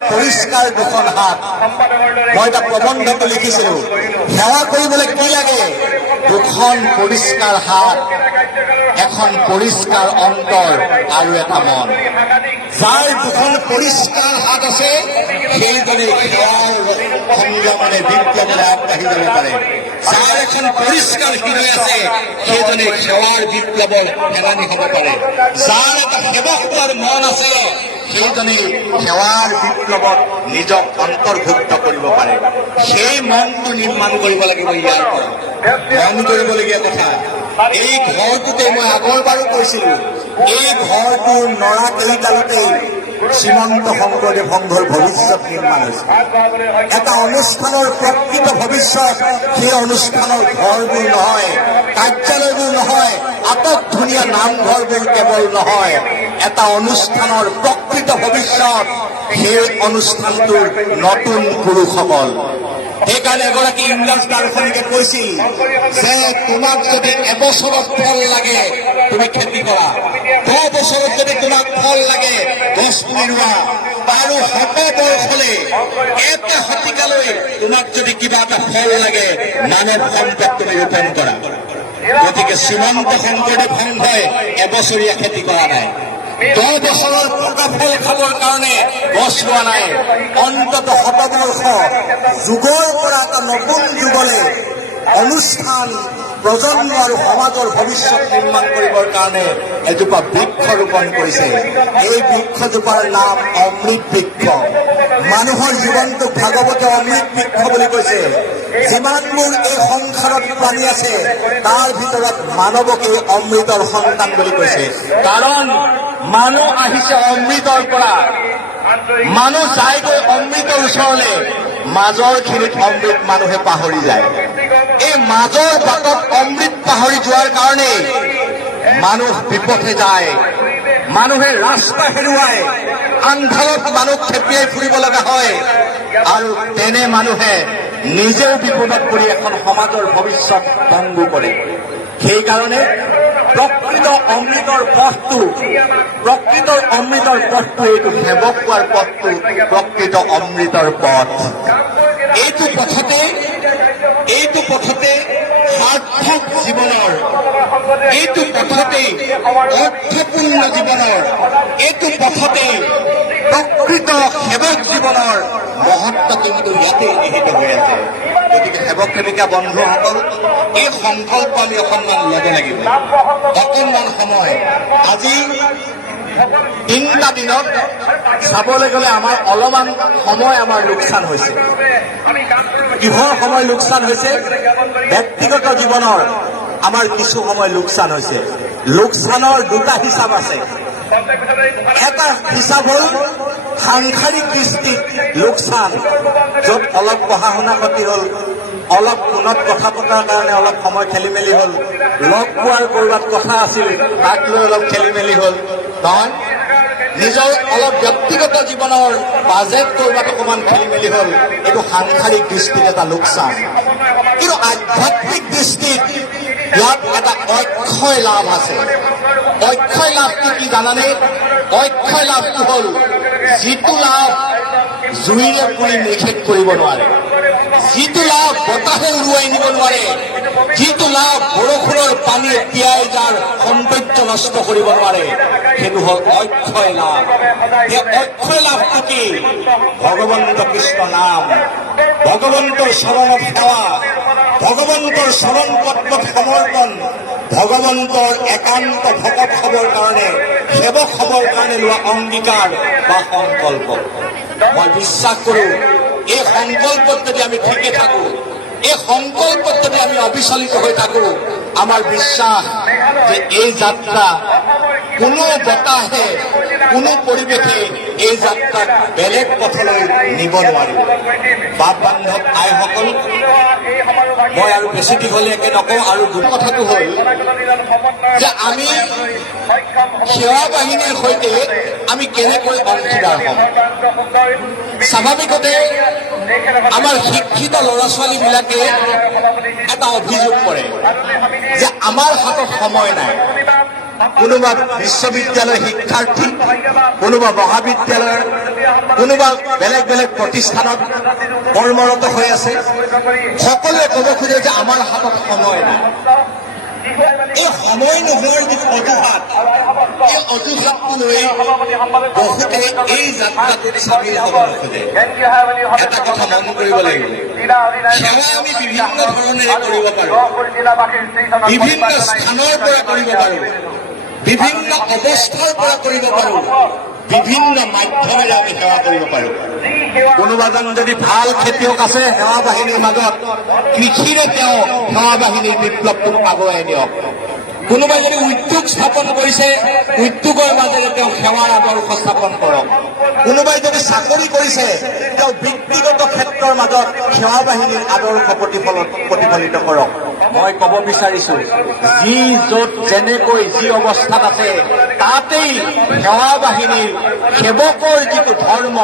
পৰিষ্কাৰ দুখন হাত। মই এটা প্ৰবন্ধটো লিখিছিলো, সেৱা কৰিবলৈ কি লাগে? দুখন পৰিষ্কাৰ হাত, এখন পৰিষ্কাৰ অন্তৰ আৰু এটা মন। যাৰ দুখন পৰিষ্কাৰ হাত আছে সেইজনে সেৱাৰ সংযমনে বিপ্লৱৰে আগবাঢ়ি যাব পাৰে। যাৰ এখন পৰিষ্কাৰ হৃদয় আছে সেইজনে সেৱাৰ বিপ্লৱৰ সেনানী হ'ব পাৰে। যাৰ এটা সেৱক হোৱাৰ মন আছে সেইজনে সেৱাৰ বিপ্লৱত নিজক অন্তৰ্ভুক্ত কৰিব পাৰে। সেই মনটো নিৰ্মাণ কৰিব লাগিব। ইয়াৰ পৰা মন কৰিবলগীয়া কথা, এই ঘৰটোতে মই আগৰবাৰো কৈছিলো, এই ঘৰটোৰ নৰা কেইডালতেই শ্ৰীমন্ত শংকৰদেৱ সংঘৰ ভৱিষ্যত নিৰ্মাণ হৈছে। এটা অনুষ্ঠানৰ প্ৰকৃত ভৱিষ্যত সেই অনুষ্ঠানৰ ঘৰবোৰ নহয়, কাৰ্যালয়বোৰ নহয়, আটক ধুনীয়া নামঘৰবোৰ কেৱল নহয়। এটা অনুষ্ঠানৰ প্ৰকৃত ভৱিষ্যত সেই অনুষ্ঠানটোৰ নতুন পুৰুষসকল। সেইকাৰণে এগৰাকী ইংৰাজ দাৰ্শনিকে কৈছিল যে তোমাক যদি এবছৰত ফল লাগে তুমি খেতি কৰা, 10 বছৰত যদি তোমাক ফল লাগে গছ পুলি ৰোৱা, আৰু 100 বয়সলৈ 1 শতিকালৈ তোমাক যদি কিবা এটা ফল লাগে মানৱ সম্পদ তুমি ৰোপণ কৰা। গতিকে শ্ৰীমন্ত শংকৰদেৱ সংঘই এবছৰীয়া খেতি কৰা নাই, 10 বছৰৰ পকা ফল খাবৰ কাৰণে গছ ৰোৱা নাই। অন্তত শতবৰ্ষ যুগৰ পৰা এটা নতুন যুগলে অনুষ্ঠান, প্ৰজন্ম আৰু সমাজৰ ভৱিষ্যত নিৰ্মাণ কৰিবৰ কাৰণে এজোপা বৃক্ষ ৰোপণ কৰিছে। এই বৃক্ষজোপাৰ নাম অমৃত বৃক্ষ। মানুহৰ জীৱনটোক ভাগৱতে অমৃত বৃক্ষ বুলি কৈছে। যিমানবোৰ এই সংসাৰত প্ৰাণী আছে তাৰ ভিতৰত মানৱকে অমৃতৰ সন্তান বুলি কৈছে। কাৰণ মানুহ আহিছে অমৃতৰ পৰা, মানুহ যায়গৈ অমৃতৰ ওচৰলৈ, মাজৰ খিনিত অমৃত মানুহে পাহৰি যায়। এই মাজৰ বাটত অমৃত পাহৰি যোৱাৰ কাৰণে মানুহ বিপথে যায়, মানুহে ৰাস্তা হেৰুৱায়, আন্ধাৰত মানুহ খেপিয়াই ফুৰিব লগা হয়, আৰু তেনে মানুহে নিজেও বিপদত পৰি এখন সমাজৰ ভৱিষ্যত ভংগ কৰে। সেইকাৰণে প্ৰকৃত অমৃতৰ পথটো এইটো সেৱক হোৱাৰ পথটো প্ৰকৃত অমৃতৰ পথ। এইটো পথতে সাৰ্থক জীৱনৰ, এইটো পথতেই অৰ্থপূৰ্ণ জীৱনৰ, এইটো পথতেই প্ৰকৃত সেৱক জীৱনৰ মহত্ব কিন্তু ইয়াতে নিহিত হৈ আছে। গতিকে সেৱক সেৱিকা বন্ধুসকল, এই সংকল্প আমি অকণমান ল'ব লাগিব। অকণমান সময়, আজি 3টা দিনত চাবলৈ গ'লে আমাৰ অলপমান সময় আমাৰ লোকচান হৈছে। কিহৰ সময় লোকচান হৈছে? ব্যক্তিগত জীৱনৰ আমাৰ কিছু সময় লোকচান হৈছে। লোকচানৰ 2টা হিচাপ আছে। এটা হিচাপ হ'ল সাংসাৰিক দৃষ্টিত লোকচান, য'ত অলপ পঢ়া শুনা ক্ষতি হ'ল, অলপ ফোনত কথা পতাৰ কাৰণে অলপ সময় খেলি মেলি হ'ল, লগ পোৱাৰ ক'ৰবাত কথা আছিল তাক লৈ অলপ খেলি মেলি হ'ল, নহয় নিজৰ অলপ ব্যক্তিগত জীৱনৰ বাজেট ক'ৰবাত অকণমান খেলি মেলি হ'ল, এইটো সাংসাৰিক দৃষ্টিত এটা লোকচান। কিন্তু আধ্যাত্মিক দৃষ্টিত ইয়াত এটা অক্ষয় লাভ আছে। অক্ষয় লাভটো কি জানানে? অক্ষয় লাভটো হ'ল যিটো লাভ জুইৰে পুৰি নিষেধ কৰিব নোৱাৰে, যিটো লাভ বতাহে উৰুৱাই নিব নোৱাৰে, যিটো লাভ বৰষুণৰ পানীয়ে তিয়াই যাৰ সৌন্দৰ্য নষ্ট কৰিব নোৱাৰে, সেইটো হ'ল অক্ষয় লাভ। এই অক্ষয় লাভটো কি? ভগৱন্ত কৃষ্ণ নাম, ভগৱন্তৰ চৰণত সেৱা, ভগৱন্তৰ চৰণ পদ্মত সমৰ্পণ, ভগৱন্তৰ একান্ত ভকত হ'বৰ কাৰণে, সেৱক হ'বৰ কাৰণে লোৱা অংগীকাৰ বা সংকল্প। মই বিশ্বাস কৰোঁ এই সংকল্পত যদি আমি ঠিকে থাকো, এই সংকল্পত যদি আমি অবিচলিত হৈ থাকো, আমাৰ বিশ্বাস যে এই যাত্ৰা কোনো বতাহে, কোনো পৰিৱেশে এই যাত্ৰাক বেলেগ পথলৈ নিব নোৱাৰিব। বাপ বান্ধৱ আইসকল, মই আৰু বেছি দীঘলীয়াকে নকওঁ। আৰু কথাটো হ'ল যে আমি সেৱা বাহিনীৰ সৈতে আমি কেনেকৈ অংশীদাৰ হ'ম। স্বাভাৱিকতে আমাৰ শিক্ষিত ল'ৰা ছোৱালীবিলাকে এটা অভিযোগ কৰে যে আমাৰ হাতত সময় নাই, কোনোবা বিশ্ববিদ্যালয়ৰ শিক্ষাৰ্থী, কোনোবা মহাবিদ্যালয়ৰ, কোনোবা বেলেগ বেলেগ প্ৰতিষ্ঠানত কৰ্মৰত হৈ আছে। সকলোৱে ক'ব খোজে যে আমাৰ হাতত সময় নাই। এই সময় নোহোৱাৰ যিটো অজুহাত, এই অজুহাতটো লৈ বহুতে এই যাত্ৰাটোত চামিল হ'ব নোখোজে। এটা কথা মন কৰিব লাগিব, সেৱা আমি বিভিন্ন ধৰণেৰে কৰিব পাৰোঁ, বিভিন্ন স্থানৰ পৰা কৰিব পাৰোঁ, বিভিন্ন অৱস্থাৰ পৰা কৰিব পাৰোঁ, বিভিন্ন মাধ্যমেৰে আমি সেৱা কৰিব পাৰোঁ। কোনোবাজন যদি ভাল খেতিয়ক আছে সেৱা বাহিনীৰ মাজত, কৃষিৰে তেওঁ সেৱা বাহিনীৰ বিপ্লৱটোক আগুৱাই নিয়ক। কোনোবাই যদি উদ্যোগ স্থাপন কৰিছে, উদ্যোগৰ মাজেৰে তেওঁ সেৱাৰ আদৰ্শ স্থাপন কৰক। কোনোবাই যদি চাকৰি কৰিছে, তেওঁ ব্যক্তিগত ক্ষেত্ৰৰ মাজত সেৱা বাহিনীৰ আদৰ্শ প্ৰতিফলিত কৰক। মই ক'ব বিচাৰিছো, যি য'ত যেনেকৈ যি অৱস্থাত আছে তাতেই সেৱা বাহিনীৰ সেৱকৰ যিটো ধৰ্ম,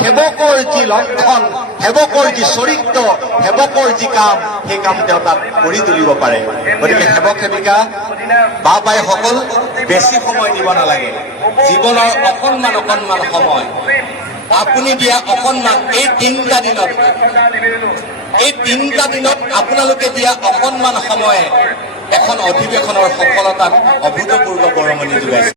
সেৱকৰ যি লক্ষণ, সেৱকৰ যি চৰিত্ৰ, সেৱকৰ যি কাম, সেই কাম তেওঁ তাত কৰি তুলিব পাৰে। গতিকে সেৱক সেৱিকা বা বাইসকল বেছি সময় দিব নালাগে। জীৱনৰ অকণমান অকণমান সময় আপুনি দিয়া অকণমান এই তিনিটা দিনত আপোনালোকে দিয়া অকণমান সময়ে এখন অধিৱেশনৰ সফলতাত অভূতপূৰ্ব বৰঙণি যোগাইছে।